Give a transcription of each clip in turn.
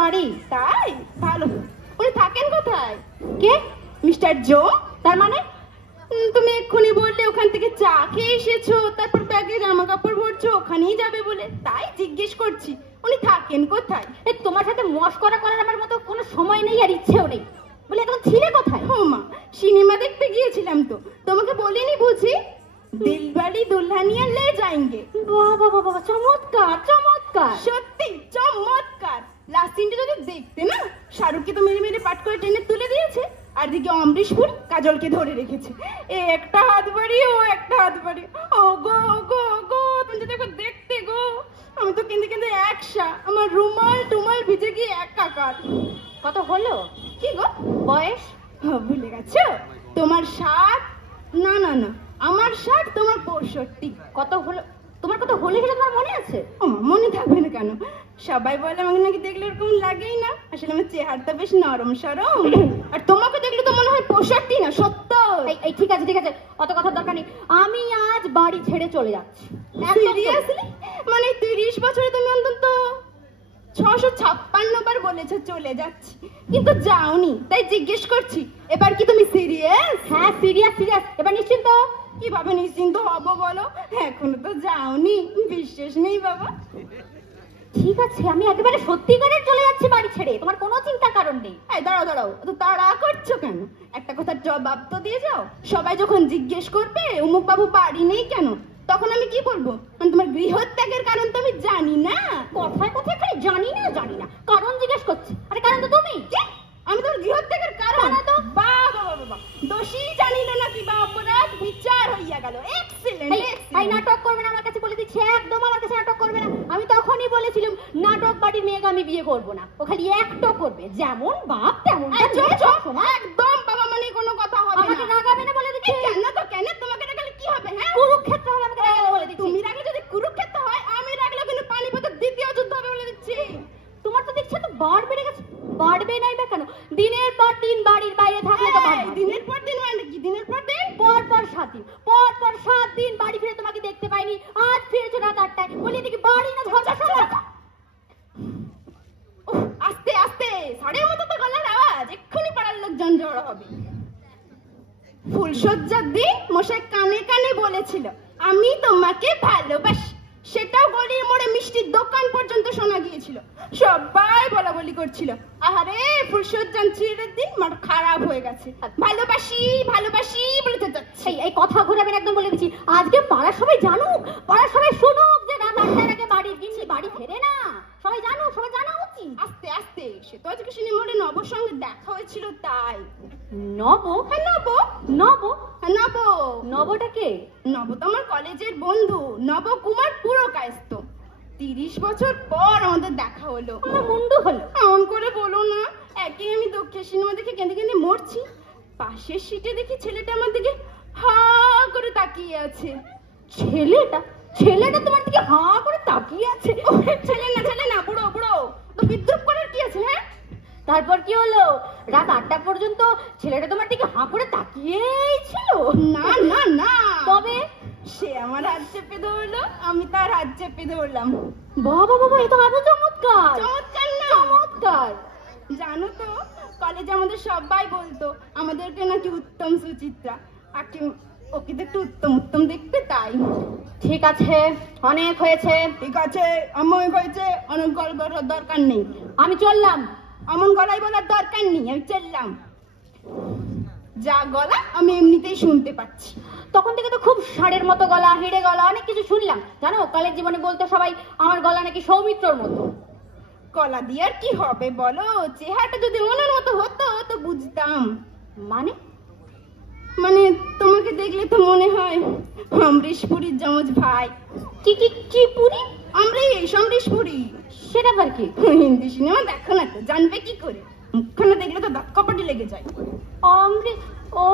বাড়ি। তাই ভালো। উনি থাকেন কোথায়? কে? Mister Joe. তার মানে? তুমি এক্ষুনি বললে ওখান থেকে চা খেয়ে এসেছো, তারপর ব্যাগে জামা কাপড় ভরছো, ওখানেই যাবে বলে, তাই জিজ্ঞেস করছি উনি থাকেন কোথায়। তোমার সাথে মস্করা করার আমার মতো কোনো সময় নেই আর ইচ্ছেও নেই। বলে এখন ছিলে কোথায়? ও মা, সিনেমা দেখতে গিয়েছিলাম তো, তোমাকে বলিনি বুঝি? দিলবাড়ি দুলহানিয়া লে যাएंगे। বাবা বাবা, চমৎকার চমৎকার, সত্যি চমৎকার। লাস্ট সিনটা যদি দেখতে না, শাহরুখকে তো মেরে মেরে পাট করে টেনে তুলে দিয়েছে, আর দিকে অমরিশ ফুল কাজলকে ধরে রেখেছে। এ একটা হাত বাড়ি, ও একটা হাত বাড়ি। ও গো গো গো, তুমি যদি একবার দেখতে গো, আমি তো কেঁদে কেঁদে একসা, আমার রুমাল টুমাল ভিজে গিয়ে একাকার। কত হলো? কি গো বয়স? ভুলে গেছো? তোমার 60? না না না, আমার 60, তোমার 65। কত হলো? তোমার কত হলে সেটা তোমার মনে আছে? ও মনে থাকবে না কেন? সবাই বলে আমাকে নাকি দেখলে এরকম লাগেই না, আসলে আমার চেহারাটা বেশ নরম সরম, আর তোমাকে দেখলে তো মনে হয় 65 না 70। এই ঠিক আছে ঠিক আছে, অত কথার দরকার নেই। আমি আজ বাড়ি ছেড়ে চলে যাচ্ছি। সিরিয়াসলি? মানে 30 বছরে তুমি অন্তত 656 বার বলেছো চলে যাচ্ছি, কিন্তু যাওনি, তাই জিজ্ঞেস করছি এবার কি তুমি সিরিয়াস? হ্যাঁ সিরিয়াস সিরিয়াস। এবার নিশ্চিন্ত। কিভাবে নিশ্চিন্ত হবো বলো? এখনো তো যাওনি, বিশ্বাস নেই বাবা। ঠিক আছে, আমি একেবারে সত্যিকারের চলে যাচ্ছি বাড়ি ছেড়ে, তোমার কোনো চিন্তার কারণ নেই। এই দাঁড়াও দাঁড়াও, তো তাড়া করছো কেন? একটা কথার জবাব তো দিয়ে যাও। সবাই যখন জিজ্ঞেস করবে অমুক বাবু বাড়ি নেই কেন, তখন আমি কি বলবো? মানে তোমার গৃহত্যাগের কারণ তো আমি জানি না। কথায় কথায় খালি জানি না জানি না, কারণ জিজ্ঞেস করছে। আরে কারণ তো তুমি। আমি তোমার গৃহত্যাগের কারণ তো বাবা বাবা, দোষী জানিল না কি বা অপরাধ বিচার হইয়া গেল। এক্সিলেন্ট। এই নাটক করবে না, আমার কাছে বলে দিচ্ছি, একদম আমার কাছে নাটক করবে না। আমি তখনই বলেছিলাম নাটক বাড়ির মেয়েকে আমি বিয়ে করবো না, ও খালি একটা করবে, যেমন বাপ তেমন। একদম বাবা মানে কোনো কথা হবে না। আমাকে রাগাবে না বলে দিচ্ছি। কেন তো কেন? তোমাকে রাখলে কি হবে? হ্যাঁ, কুরুক্ষেত্র হবে, আমাকে রাগাবে বলে দিচ্ছি। তুমি রাখলে যদি কুরুক্ষেত্র হয়, আমি রাখলে কিন্তু পানিপথের দ্বিতীয় যুদ্ধ হবে বলে দিচ্ছি। তোমার তো দেখছি তো বার বেড়ে গেছে। বাড়বে নাই বা কেন? দিনের পর দিন বাড়ির বাইরে থাকলে তো বাড়বে। দিনের পর দিন মানে কি? দিনের পর দিন? পর পর 7 দিন, পর পর 7 দিন বাড়ি ফিরে তোমাকে দেখতে পাইনি। আজ ফিরেছো রাত 8টায়, বলি দেখি বাড়ি না ঝগড়া সভা। আস্তে আস্তে, ঝড়ের মতো তো গলার আওয়াজ, এক্ষুনি পাড়ার লোকজন জড়ো হবে। ফুলসজ্জার দিন মশাই কানে কানে বলেছিল আমি তোমাকে ভালোবাসি, সেটাও গলির মোড়ে মিষ্টির দোকান পর্যন্ত শোনা গিয়েছিল। সবাই বলা বলি করছিল। আহারে, ফুলসজ্জার ছিলের দিন মার খারাপ হয়ে গেছে। ভালোবাসি ভালোবাসি বলে যাচ্ছে। এই কথা ঘোরাবেন একদম বলে দিচ্ছি। আজকে পাড়ার সবাই জানুক, পাড়ার সবাই শুনুক যে রাত 8টার আগে বাড়ির গিন্নি বাড়ি ফেরে না। সবাই জানুক, সবাই জানা উচিত। আস্তে আস্তে, সে তো আজকে সিনেমা মোড়ে নবর সঙ্গে দেখা হয়েছিল তাই। নব? হ্যাঁ নব। নব? হ্যাঁ নব। নবটা কে? নব তো আমার কলেজের বন্ধু, নবকুমার পুরকায়স্থ। 30 বছর পর আমাদের দেখা হলো। আমার মুন্ডু হলো। এমন করে বলো না, একে আমি দক্ষিণ সিনেমা দেখে কেঁদে কেঁদে মরছি, পাশের সিটে দেখি ছেলেটা আমার দিকে হা করে তাকিয়ে আছে। ছেলেটা? ছেলেটা তোমার দিকে হা করে তাকিয়ে আছে? ছেলে না, বুড়ো বুড়ো। তো বিদ্রুপ করার কি আছে? হ্যাঁ, তারপর কি হলো? রাত 8টা পর্যন্ত ছেলেটা তোমার দিকে হাঁ করে তাকিয়েই ছিল? না না না। তবে সে আমার হাত চেপে ধরলো, আমি তার হাত চেপে ধরলাম। বাবা বাবা, এ তো আরো চমৎকার। চমৎকার না? চমৎকার। জানো তো, কলেজে আমাদের সবাই বলতো আমাদেরকে নাকি উত্তম সুচিত্রা, ওকে তো একটু উত্তম উত্তম দেখতে, তাই। ঠিক আছে, অনেক হয়েছে। ঠিক আছে, আমার হয়েছে, অনেক গল্প করার দরকার নেই। আমি চললাম। এমন গলায় বলার দরকার নেই, আমি চললাম। যা গলা আমি এমনিতেই শুনতে পাচ্ছি। তখন থেকে তো খুব ষাঁড়ের মতো গলা, হেঁড়ে গলা, অনেক কিছু শুনলাম। জানো, কলেজ জীবনে বলতো সবাই আমার গলা নাকি সৌমিত্রর মতো। গলা দিয়ে আর কি হবে বলো? চেহারাটা যদি ওনার মতো হতো তো বুঝতাম। মানে? মানে তোমাকে দেখলে তো মনে হয় অমরিশ পুরীর যমজ ভাই। কি কি কি পুরি? অমরিশ পুরী। সেটা আবার কি? হিন্দি সিনেমা দেখো না তো, জানবে কি করে? মুখখানা দেখলে তো দাঁত কপাটি লেগে যায়। অমৃত? ও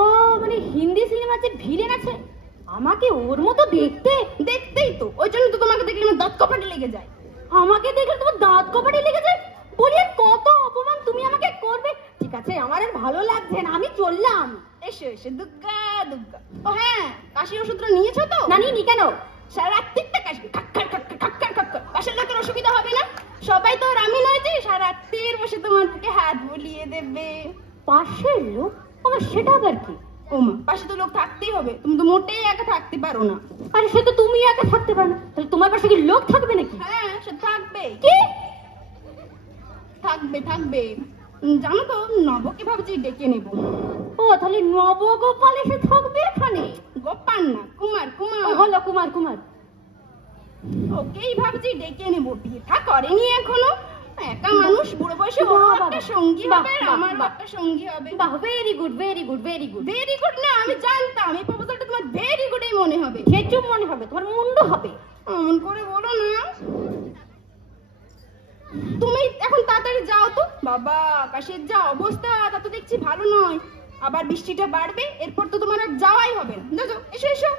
মানে হিন্দি সিনেমাতে ভিলেন আছে, আমাকে ওর মতো দেখতে? দেখতেই তো, ওই জন্য তো তোমাকে দেখলে আমার দাঁত কপাটি লেগে যায়। আমাকে দেখলে তোমার দাঁত কপাটে লেগে যায়? বলি আর কত অপমান তুমি আমাকে করবে। ঠিক আছে, আমার আর ভালো লাগছে না, আমি চললাম। এসো এসো, দুগ্গা দুগ্গা। ও হ্যাঁ, কাশির ওষুধটা নিয়েছো তো? না, নিইনি। কেন? সারা রাত্রিটা কাশবে, খাক্কার খাক্কার খাক্কার খাক্কার। পাশের লোকের অসুবিধা হবে না? সবাই তো আর আমি নয় যে সারাত্রির বসে তোমার বুকে হাত বুলিয়ে দেবে। পাশের লোক? আমার সেটা আবার কি? ওমা, পাশে তো লোক থাকতেই হবে, তুমি তো মোটেই একা থাকতে পারো না। আরে সে তো তুমি একা থাকতে পারো না, তাহলে তোমার পাশে কি লোক থাকবে নাকি? হ্যাঁ, সে থাকবে। কি? থাকবে থাকবে। জানো তো, নবকে ভাবছি ডেকে নেব। ও তাহলে নবগোপাল এসে থাকবে এখানে? গোপাল না, কুমার কুমার। ও, হলো কুমার কুমার। ওকেই ভাবছি ডেকে নেব। বিয়ে থা করেনি এখনো, একা মানুষ, বুড়ো বয়সে ওর বাহ, একটা বাহ, সঙ্গী বাহ, হবে আর বাহ, আমারও বাহ। একটা সঙ্গী হবে। বাহ, very good very good very good. Very good না, আমি জানতাম এই প্রপোজালটা তোমার ভেরি গুডই মনে হবে। খেচুম মনে হবে, তোমার মুন্ডু হবে। অমন করে বলো না। তুমি এখন তাড়াতাড়ি যাও তো। বাবা, আকাশের যা অবস্থা তা তো দেখছি ভালো নয়। আবার বৃষ্টিটা বাড়বে, এরপর তো তোমার আর যাওয়াই হবে না। যাও যাও, এসো এসো।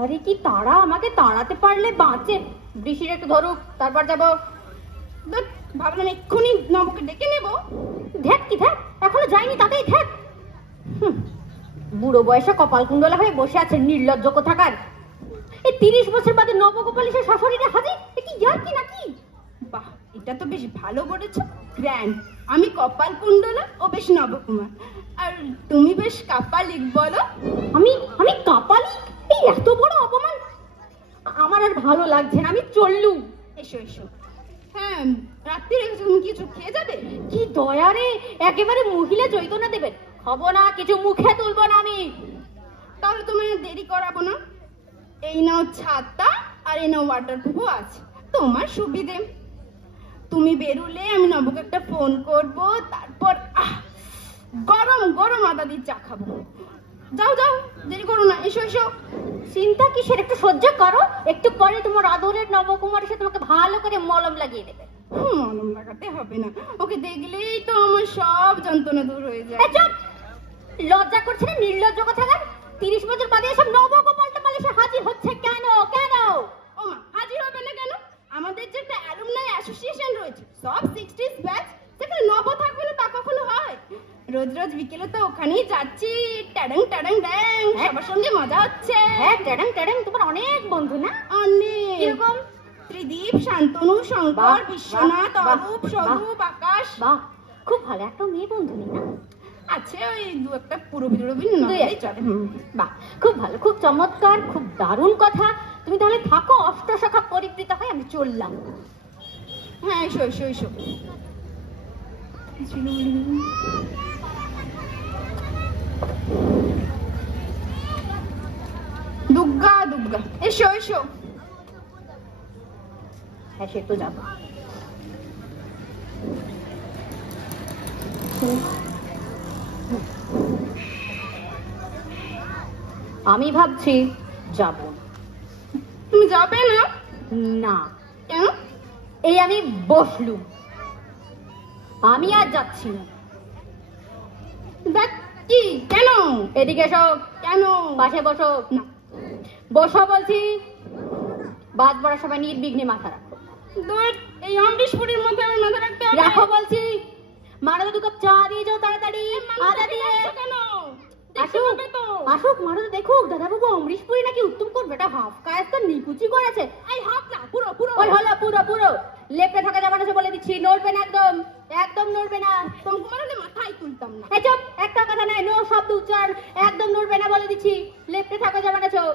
আরে কি তারা, আমাকে তাড়াতে পারলে বাঁচে। বৃষ্টিটা একটু ধরুক, তারপর যাবো। ধুৎ, ভাবলাম এক্ষুনি নবকে ডেকে নেবো। ধ্যাক কি ধ্যাক, এখনো যাইনি তাতেই ধ্যাক। বুড়ো বয়সে কপাল কুণ্ডলা হয়ে বসে আছে নির্লজ্জ কোথাকার। এই 30 বছর বাদে নবগোপাল এসে সশরীরে হাজির, এ কি ইয়ার কি নাকি? বাহ, এটা তো বেশ ভালো বলেছো। গ্র্যান্ড। আমি কপাল কুণ্ডলা, ও বেশ নবকুমার। আর তুমি বেশ কাপালিক বলো। আমি আমি কাপালি? এই এত বড় অপমান আমার আর ভালো লাগছে না, আমি চললুম। এসো এসো। হ্যাঁ, রাত্রিরে তুমি কিছু খেয়ে যাবে? কি দয়া রে, একেবারে মহিলা চৈতন্য দেবেন। খাবো না, কিছু মুখে তুলবো না আমি। তাহলে তুমি দেরি করাবো না। এই নাও ছাতা, আর এই নাও ওয়াটারপ্রুফও আছে, তোমার সুবিধে। তুমি বেরুলে আমি নবকে একটা ফোন করব, তারপর গরম গরম আদা দিয়ে চা খাবো। যাও যাও, দেরি করো না, এসো এসো। চিন্তা কিসের, একটু সহ্য করো। একটু পরে তোমার আদরের নবকুমার এসে তোমাকে ভালো করে মলম লাগিয়ে দেবে। মলম লাগাতে হবে না, ওকে দেখলেই তো আমার সব যন্ত্রণা দূর হয়ে যায়। এই চুপ! লজ্জা করছে না নির্লজ্জ কোথাকার? 30 বছর বাদে এসব নবগোপাল টোপাল এসে হাজির হচ্ছে কেন কেন? ওমা, হাজির হবে না কেন? আমাদের যে একটা অ্যালুমনাই অ্যাসোসিয়েশন রয়েছে, সব 60s ব্যাচ, সেখানে নব থাকবে না তা কখনো হয়? রোজ রোজ বিকেলে তো ওখানেই যাচ্ছি, টাডাং টাডাং ড্যাং, সবার সঙ্গে মজা হচ্ছে। হ্যাঁ, ট্যাডাং ট্যাডাং, তোমার অনেক বন্ধু না? অনেক। কিরকম? ত্রিদীপ, শান্তনু, বাহ, শঙ্কর, বিশ্বনাথ, বাহ, অরূপ, বাহ, স্বরূপ, আকাশ। বাহ, খুব ভালো। একটা মেয়ে বন্ধু নেই না? আছে ওই দু একটা পুরবি টুরবি না দুই হলেই একটা। চলে। বাহ, খুব ভালো, খুব চমৎকার, খুব দারুণ কথা। তুমি তাহলে থাকো, অষ্টসখা পরিবৃত হয়, আমি চললাম। হ্যাঁ, এসো এসো এসো। দুর্গা দুর্গা, এসো এসো। হ্যাঁ, সে তো যাবো। আমি ভাবছি যাব তুমি যাবে না? না। কেন? এই আমি বসলুম, আমি আর যাচ্ছি না। দেখ কি, কেন? এদিকে এসো। কেন? পাশে বসো। না। বসো বলছি। বাদ পড়ার সময় নির্বিঘ্নে মাথা রাখো। দূর, এই অমৃতপুরীর মধ্যে আমার মাথা রাখতে হবে? রাখো বলছি। মারো দু কাপ চা দিয়ে যাও তাড়াতাড়ি। আদা দিয়ে। কেন? আসুক আসুক, মারো তো দেখুক দাদাবাবু অমৃতপুরি নাকি উত্তম করবে। এটা হাফ কাজ নিকুচি করেছে। এই হাত না, পুরো পুরো। ওই হলো পুরো পুরো। লেপটে থাকা যাবে না, বলে দিচ্ছি। নড়বে না, একদম একদম নড়বে না। তোমার হলে মাথায় তুলতাম না। এই চুপ, একটা কথা নাই, নো শব্দ উচ্চারণ, একদম নড়বে না বলে দিচ্ছি। লেপটে থাকা যাবে না, চোখ